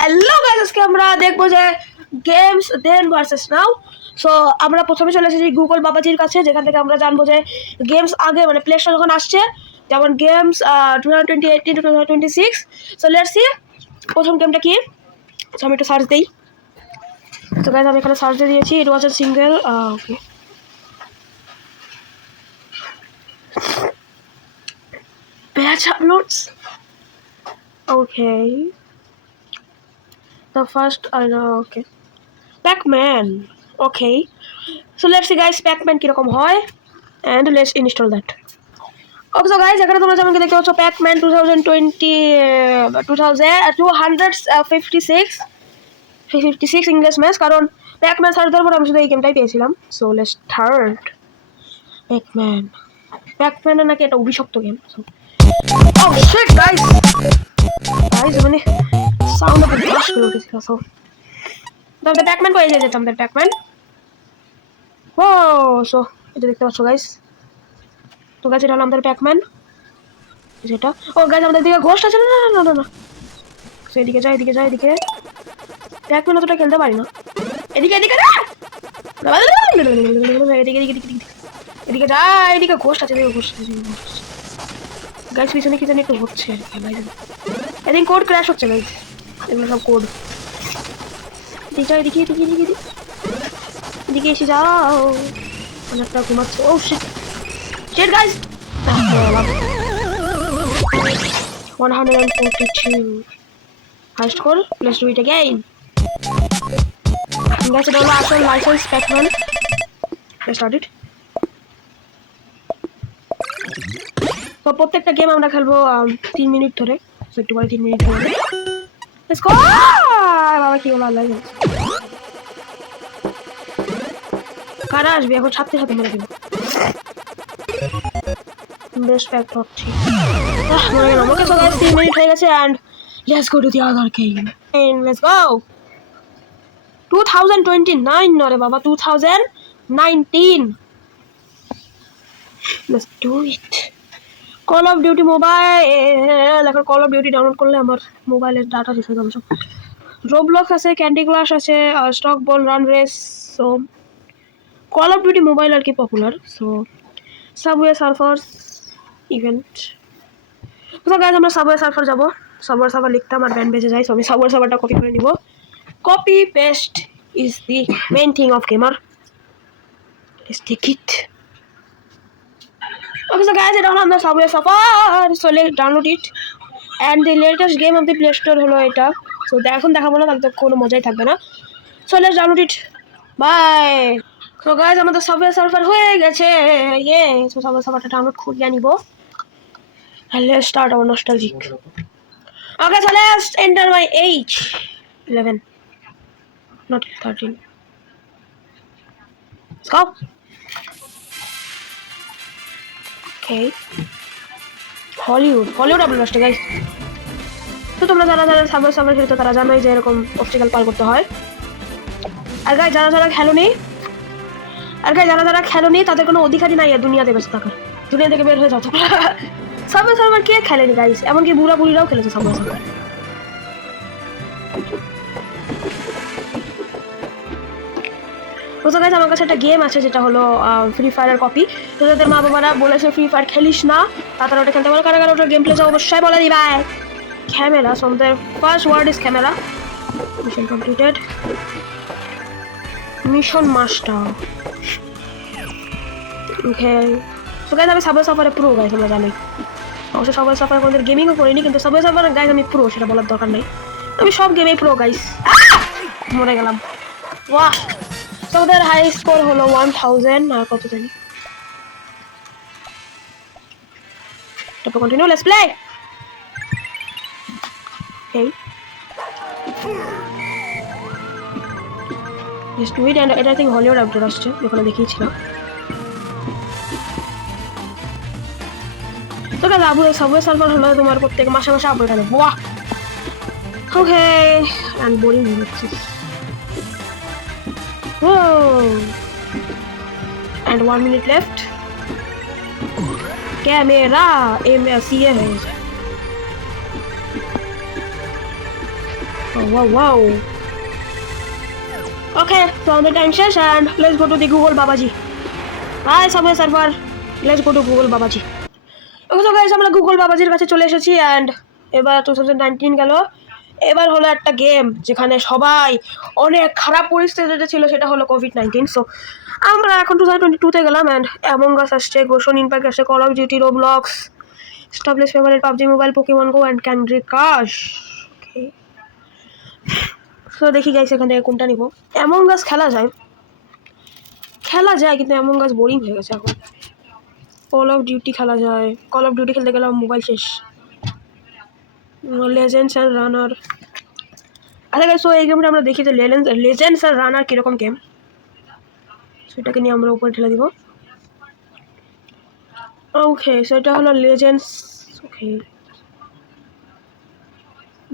Hello guys, আজকে আমরা দেখবো যে গেমস দেন ভার্সেস নাও। সো আমরা প্রথমে চলে এসেছি গুগল বাবাজির কাছে, যেখান থেকে আমরা জানবো যে গেমস আগে মানে প্লে স্টোর যখন আসছে, যেমন গেমস 2018 to 2026। সো লেটস সি প্রথম গেমটা কি। সো আমি একটু সার্চ দিই। তো গাইস আমি এখানে সার্চ দিয়ে দিয়েছি, it was a single okay batch uploads. Okay, the first I know. Okay, Pac-Man. Okay, so let's see guys Pac-Man কিরকম হয়, and let's install that. Okay, so guys এখানে তোমরা যেমন দেখতে পাচ্ছ Pac-Man 256 ইংলিশ ম্যাচ, কারণ Pac-Man সার্চ দেওয়ার পর আমি শুধু এই গেমটাই পেয়েছিলাম। সো লেটস স্টার্ট Pac-Man নাকি একটা অভিশপ্ত গেম। Oh shit guys মানে সাউন্ড অফ ব্লাশ করে উঠেছিল। সো আমাদের Pac-Man কই যেতে আমাদের Pac-Man। ও সো এটা দেখতে পাচ্ছ গাইস। তো গাইস এটা হলো আমাদের Pac-Man যেটা। ও গাইস আমাদের দিকে ঘোস্ট আছে। না না না না না, সো এদিকে যাই এদিকে Pac-Man অতটা খেলতে পারি না। এদিকে এদিকে না, এদিকে যাই, এদিকে ঘোস্ট আছে গাইস। পিছনে কি জানি একটু হচ্ছে এদিকে কোড ক্র্যাশ হচ্ছে গাইস, এগুলো সব কোড। এদিকে এসে যাও, অনেকটা ঘুমাচ্ছে। Oh shit shit guys, 142 high score. Let's do it again. Guys, এটা হলো আসল licence Pac-Man. Let's start it. তো প্রত্যেকটা গেম আমরা খেলবো 3 মিনিট ধরে। সো একটু পরে 3 মিনিট ধরে Let's go! বাবা কি হলো আল্লাহ জানে। কারা আসবে এখন, সাথে মেরে দেবো। বেশ প্যাক হচ্ছে। মরে গেলাম। ওকে সো গাইস 3 মিনিট হয়ে গেছে, and let's go to the other game. And let's go. 2029 নরে বাবা, 2019. Let's do it. Call of Duty mobile, এখন Call of Duty ডাউনলোড করলে আমার মোবাইলের ডাটা শেষ হয়ে যাবে সব। Roblox আছে, ক্যান্ডি ক্রাশ আছে, Stack Ball Run Race. So Call of Duty mobile আর কি popular. So Subway Surfers event. তো গাইস আমরা সাবওয়ে সার্ফার যাব। সার্ভার লিখতাম আর ব্যান্ড বেজে যায়। সো আমি সার্ভারটা কপি করে নিব। Copy paste is the main thing of gamer. Let's take it. Okay, so guys, এটা হলো আমরা Subway surfer. So let's download it, and the latest game of the Play Store হলো এটা। সো এখন দেখাবো না, তাহলে তো কোনো মজাই থাকবে না। So let's download it, bye. So guys আমাদের সাবওয়ে সার্ফার হয়ে গেছে। সো সাবওয়ে সার্ফারটা ডাউনলোড করিয়ে নিব, and let's start our nostalgic. Okay, so let's enter my age 11, not 13. Let's go. Okay, হলিউড আপনার আসছে গাইস। তো তোমরা যারা সাবওয়ে খেলতে তারা জানোই যে এরকম অবস্টাকেল পার করতে হয়। আর গাইস যারা খেলোনি তাদের কোনো অধিকারই নাই আর দুনিয়াতে বেঁচে থাকার। দুনিয়া থেকে বের হয়ে যাও। সাবওয়ে সার্ফার কে খেলেনি গাইস, এমনকি বুড়িরাও খেলেছে সাবওয়ে সার্ফার। তো গাইস আমার কাছে একটা গেম আছে যেটা হলো ফ্রি ফায়ারের কপি। তো যাদের মা বাবারা বলেছে ফ্রি ফায়ার খেলিস না, তারা ওটা খেলতে পারো। কারা ওটার গেম প্লে অবশ্যই বলে দিবা। Camera, so the first word is camera. Mission completed. Mission master. Okay, so guys আমি সাবওয়ে সার্ফারে প্রো গাইস, আমরা জানি। অবশ্য সাবওয়ে সার্ফারে কোনদিন গেমিংও করিনি, কিন্তু সাবওয়ে সার্ফারে গাইস আমি প্রো, সেটা বলার দরকার নেই। আমি সব গেমেই প্রো গাইস। মরে গেলাম। বাহ, তো ওদের হাই স্কোর হলো 1000 আর কত জানি। তারপর continue, let's play. Okay, just do it, and এটা think হলিউড আপডেট আসছে, যখন দেখিয়েছিলাম। তো গাইস সাবওয়ে সার্ভার হলো তোমার প্রত্যেক মাসে আপডেট আনে। বাহ, ওকে, and বোরিং হচ্ছে। and 1 minute left. ক্যামেরা সিএ হয়ে গেছে। wow. Okay, so on the time শেষ and let's go to the Google Babaji. Hi, Subway server. Let's go to Google Babaji. Okay, so guys, আমরা গুগল বাবাজির কাছে চলে এসেছি and এবার 2019 গেল। এবার হলো একটা গেম যেখানে সবাই অনেক খারাপ পরিস্থিতিতে ছিল, সেটা হলো কোভিড-19। সো আমরা এখন 2022 তে গেলাম and অ্যামং আস আসছে, গোশন ইম্প্যাক্ট আসছে, কল অফ ডিউটি, রোবলক্স, স্টাবলিশ favourite, PUBG Mobile, Pokemon Go and Candy Crush. Okay, so দেখি গাইস এখান থেকে কোনটা নিব। অ্যামং আস খেলা যায় কিন্তু অ্যামং আস বোরিং হয়ে গেছে এখন। কল অফ ডিউটি খেলা যায়, কল অফ ডিউটি খেলতে গেলাম মোবাইল শেষ। লেজেন্ডস অ্যান্ড রানার, আচ্ছা গাইস, সো এই গেমটা আমরা দেখি যে লেজেন্ডস আর রানার কীরকম গেম, সেটাকে নিয়ে আমরা উপরে ঠেলে দিব। ওকে, সো এটা হলো লেজেন্ডস। ওকে,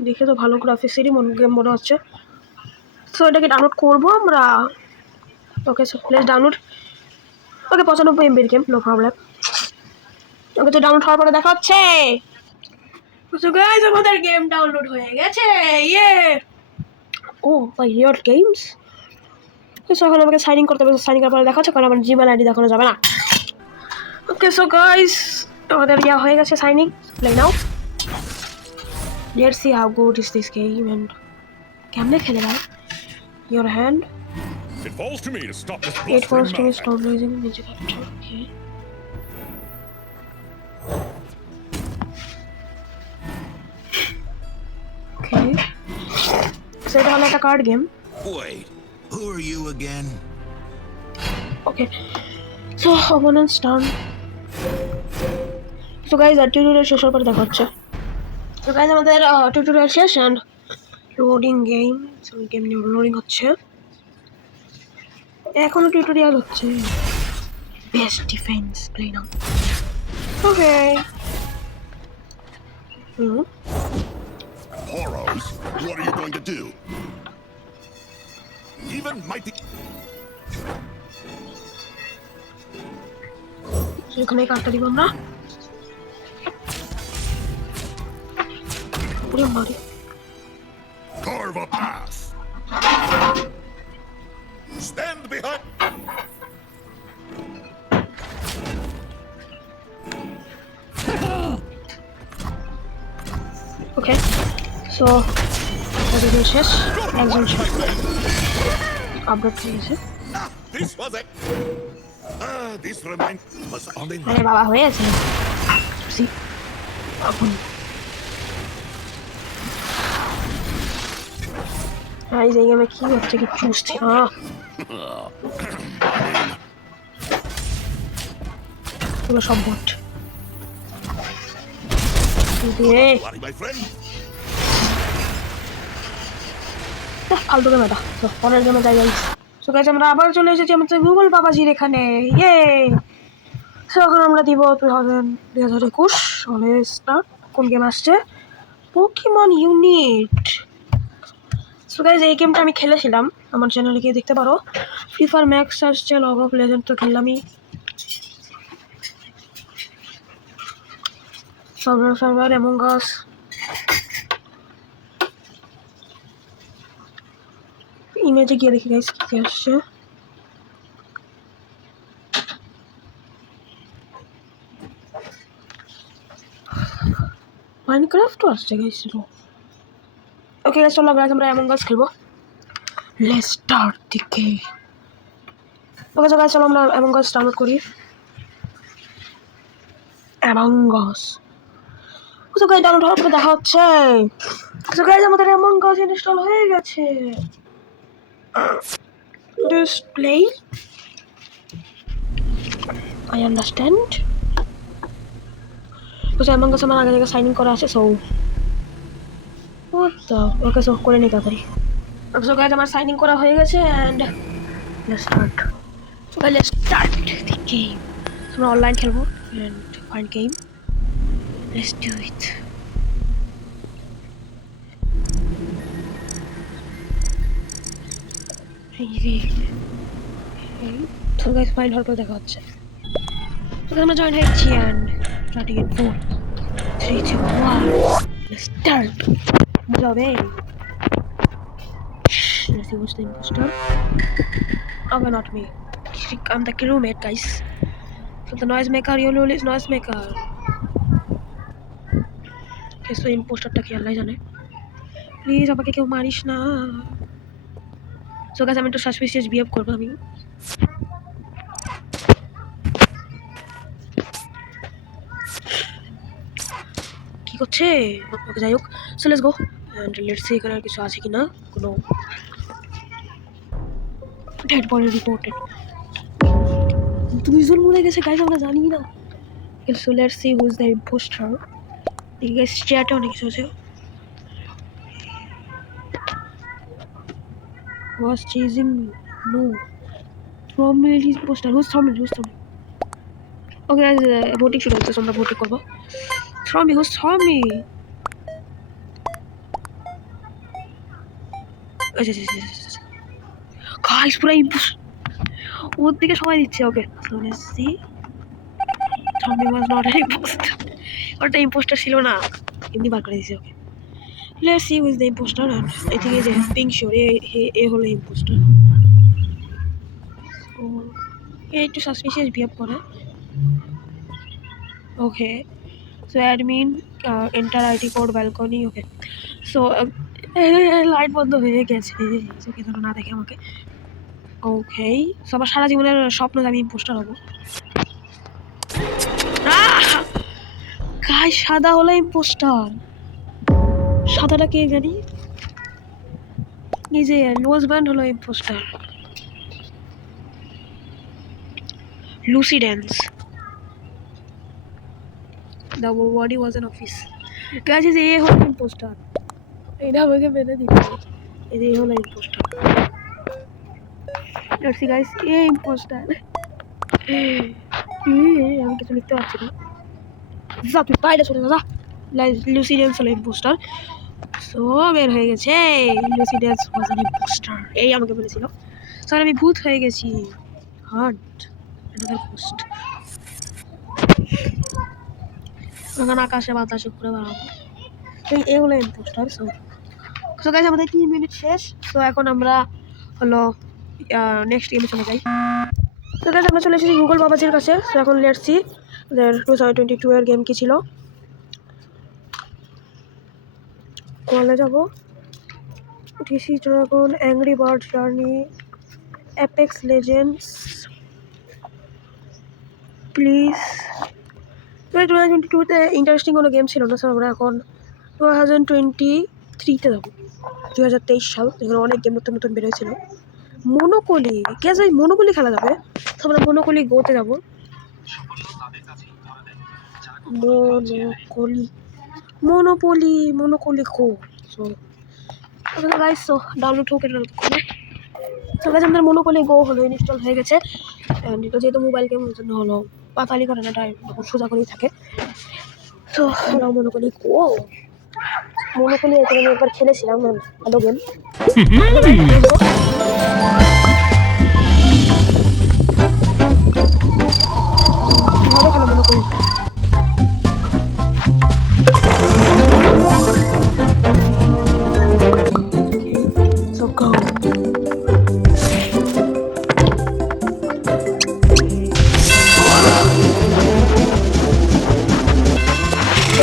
দেখে তো ভালো গ্রাফিক্সেরই গেম মনে হচ্ছে। সো এটাকে ডাউনলোড করবো আমরা। Okay, so let's download. Okay, 95 MB game, no problem. Okay, তো ডাউনলোড হওয়ার পরে দেখা হচ্ছে। সো গাইস, আমাদের গেম ডাউনলোড হয়ে গেছে, yeah. Oh by Riot Games. So এখন আমাকে সাইন ইন করতে হবে, সাইন ইন করার পরে দেখা হচ্ছে, কারণ আমার জিমেল আইডি দেখানো যাবে না। ওকে, সো গাইস, আমাদের ইয়া হয়ে গেছে sign in. Play now. Let's see how good is this game and কেমনে খেলে ভাই? Your hand. It falls to me to stop this It falls to me blustering stop losing magic factor. Okay. Okay. So এটা হলো একটা card game. Wait, who are you again? Okay. So opponent's turn. So guys, tutorial শেষ হওয়ার পরে দেখা হচ্ছে। So guys, আমাদের টিউটোরিয়াল শেষ and loading game. So game নিয়ে লোডিং হচ্ছে। এখনো টিউটোরিয়াল হচ্ছে। Best defence, play now. Okay. Poros, what are you going to do? Even mighty. এখানে কাটটা দিব আমরা। ওরে মারি। Carve a path. Stand behind. Okay, so tutorial শেষ। একজন আপডেট হয়ে গেছে। This was it. This remind was on the আরে বাবা, হয়েছে। সি এখন এই গেমে কি হচ্ছে কি বুঝছি না। এগুলো সব বট। What, my friend? ফালতু গেম এটা। তো পরের গেমে যাই গাইস। সো গাইস, আমরা আবার চলে এসেছি আমাদের গুগল বাবাজির এখানে, ইয়ে। সো এখন আমরা দিব 2021 সালে স্টার্ট। কোন গেম আসছে? Pokemon unit. সো গাইস, এই গেমটা আমি খেলেছিলাম, আমার চ্যানেলে গিয়ে দেখতে পারো। ফ্রি ফায়ার ম্যাক্স আসছে, লগ অফ লেজেন্ড তো খেললামই। সার্ভার অ্যামং আস। ইমেজে গিয়ে দেখি গাইস কি আসছে। মাইনক্রাফটও আসছে গাইস। ওকে গাইস, চলো গাইস আমরা অ্যামং আস খেলবো। Let's start the game. Okay guys, চলো আমরা অ্যামং আস ডাউনলোড করি। অ্যামং আস। সো গাইস, ডাউনলোড হওয়ার পরে দেখা হচ্ছে। সো গাইস, আমাদের অ্যামং আস ইনস্টল হয়ে গেছে। Display, I understand. Because among আস আমার আগে সাইন ইন করা আছে। So what the, okay so করে নি তাড়াতাড়ি। সো গাইস, আমার সাইন ইন করা হয়ে গেছে and let's start. So guys, let's start the game. আমরা অনলাইন খেলবো and find game. Let's do it. So guys, find হওয়ার পর দেখা হচ্ছে। So আমরা জয়েন হয়েছি and starting in 4, 3, 2, 1. Let's start. যাবে। see who's the imposter. Okay, not me. I'm the crewmate, guys. So the noisemaker, Yolul is noisemaker. Okay, so imposterটা কি আল্লাহ জানে। প্লিজ আমাকে কেউ মারিস না। সো গাইস আমি একটু সাসপিশিয়াস বিহেভ করবো আমি। কি করছে? ওকে যাই হোক। So let's go and let's see এখানে আর কিছু আছে কিনা। কোনো ডেড বডি রিপোর্টেড। দুইজন মরে গেছে গাইস আমরা জানি না। So let's see who is the impostor. এই গাইস চ্যাটে অনেক কিছু আছে। Was chasing me. No. From his poster. Who's Tommy? Okay, guys, voting শুরু হচ্ছে আমরা ভোট করব। Tommy, who's Tommy? Guys, পুরো ওর দিকে সময় দিচ্ছে। ওকে, so let's see. Tommy was not an imposter. ওটা ইম্পোস্টার ছিল না, এমনি বার করে দিয়েছে। ওকে, let's see who is the imposter. And I think is a pink sure এ হলো imposter. একটু সাসপিশিয়াস বিহেভ করে। Okay, so admin enter IT code balcony. Okay, so light বন্ধ হয়ে গেছে, ওকে যেন না দেখে আমাকে। ওকে, সো আমার সারা জীবনের স্বপ্ন আমি ইম্পোস্টার হবো। গাইস সাদা হলো ইম্পোস্টার। সাদাটা কে জানি, নিজে নোজ ব্যান্ড হলো impostor. Lucy dance. The body was an office. Guys, is a whole imposter. এটা আমাকে বেঁধে দিতে হবে। এই হলো imposter. Let's see guys, এ imposter. আমি কিছু লিখতে পারছি না। যা তুই বাইরে চলে যা। লুসি ড্যান্স হলো imposter. সো বের হয়ে গেছে। Lucy dance was an imposter. এই আমাকে বলেছিল। স্যার আমি ভূত হয়ে গেছি। Hunt another ghost. এখন আকাশে বাতাসে ঘুরে বেড়াবো। এই হলো ইম্পোস্টার। সো গাইস আমাদের 3 মিনিট শেষ। তো এখন আমরা হলো নেক্সট গেমে চলে যাই। তো গাইস আমরা চলে এসেছি গুগল বাবাজির কাছে। তো এখন লেটস সি 2022 এর গেম কি ছিল। কোয়ালে যাব। DC dragon, angry bird journey, apex legends. Please 2022 তে ইন্টারেস্টিং কোনো গেম ছিল না। সো আমরা এখন 2023-তে যাবো। 2023 সাল, এখানে অনেক গেম নতুন নতুন বেরোয়েছিল। মনোকলি, কে যাই মনোকলি খেলা যাবে। তো আমরা মনোকলি গোতে যাবো। মনোকলি গো। সো গাইস, সো ডাউনলোড হোক এটা করে। তো গাইস আমাদের মনোকলি গো হলো ইনস্টল হয়ে গেছে। এটা যেহেতু মোবাইল গেম ওর জন্য হলো পাতালি করে না, এটা সোজা করেই থাকে। তো আমরা মনোকলি গো, মনোকলি এখানে আমি একবার খেলেছিলাম, ভালো গেম। ভালো খেলো মনোকলি। So go.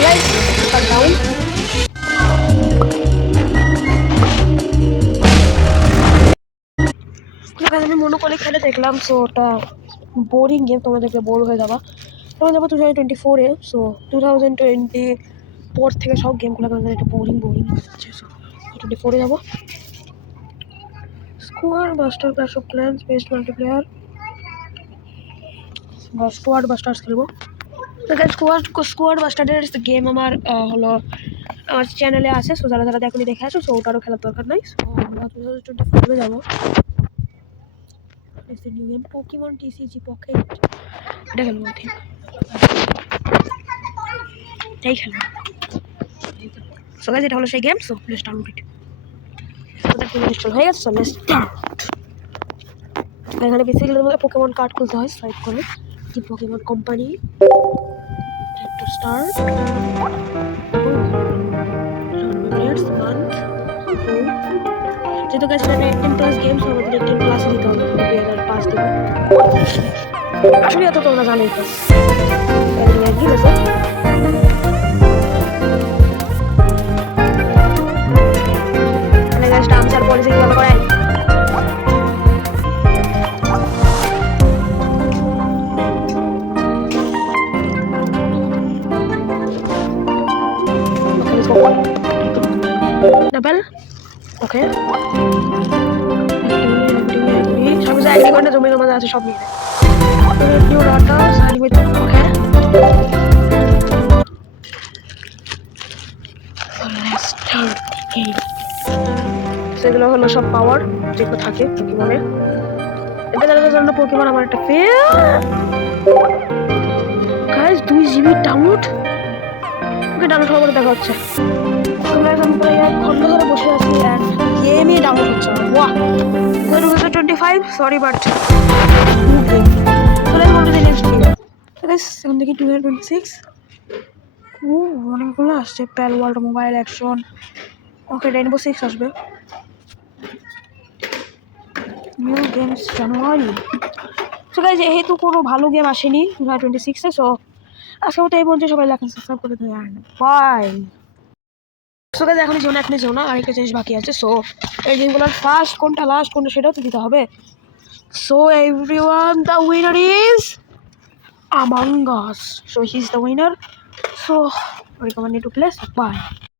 Guys, start down. আমি মনোকলি খেলে দেখলাম। সো ওটা বোরিং গেম, তোমরা দেখলে বোর হয়ে যাবা। তোমরা যাবো 2024-এ। সো 2024 থেকে সব গেমগুলো আমাদের একটা বোরিং হচ্ছে। সো 24-এ যাবো। Squad buster, clash of clans, best multiplayer, squad bastards খেলবো। তো স্কোয়াড বাস্টারের গেম আমার হলো আমার চ্যানেলে আছে। সো যারা এখনই দেখে আসো, সো ওটারও খেলার দরকার নাই। সো আমরা 2024-এ যাবো। It's a new game, Pokemon TCG Pocket. এটা খেলবো আই থিঙ্ক। এই খেলবো। সো গাইস এটা হলো সেই গেম। সো লেটস ডাউনলোড ইট। ওটা কি ইনস্টল হয়ে গেছে। So let's start. এখানে বেসিক্যালি তোমাকে পোকেমন কার্ড খুলতে হয় সাইড করে। কি Pokemon company to start. Let's month যেহেতু গাইস এটা 18+ গেমস আমাদের 18+ দিতে হবে, 2005 দিব। আসলে এত তোমরা জানোই তো ঠিক আছে। মানে গাইস টার্মস আর পলিসি কিভাবে করেন ডাবল ওকে সব কিছু অ্যাগ্রি করে না, জমি জমা আছে সব নিয়ে নিউ ডাটা সাইড উইথ ওকে সেগুলো হলো সব পাওয়ার যেগুলো থাকে পোকেমনে। এদের জন্য পোকেমন আমার একটা গাইস 2 GB ডাউনলোড। ওকে ডাউনলোড হওয়ার পরে দেখা হচ্ছে। আমরা এখন প্রায় 1 ঘন্টা ধরে বসে আছি আর গেমই ডাউনলোড হচ্ছে না। ওয়াহ 2025 সরি বাট চলে যাবো to the next game. Guys এখন দেখি 2026 ও অনেকগুলো আসছে। Pal world mobile action okay rainbow 6 আসবে নিউ গেমস জানুয়ারি। সো গাইস যেহেতু কোনো ভালো গেম আসেনি 2026 এ, সো আজকে মতো এই পর্যন্ত। সবাই লাইক সাবস্ক্রাইব করে দিন। বাই। সো গাইস এখনই যেও না আরেকটা জিনিস বাকি আছে। সো এই গেমগুলোর ফার্স্ট কোনটা লাস্ট কোনটা সেটাও তো দিতে হবে। So everyone the winner is Among Us. So he's the winner. So recommend you to play. So bye.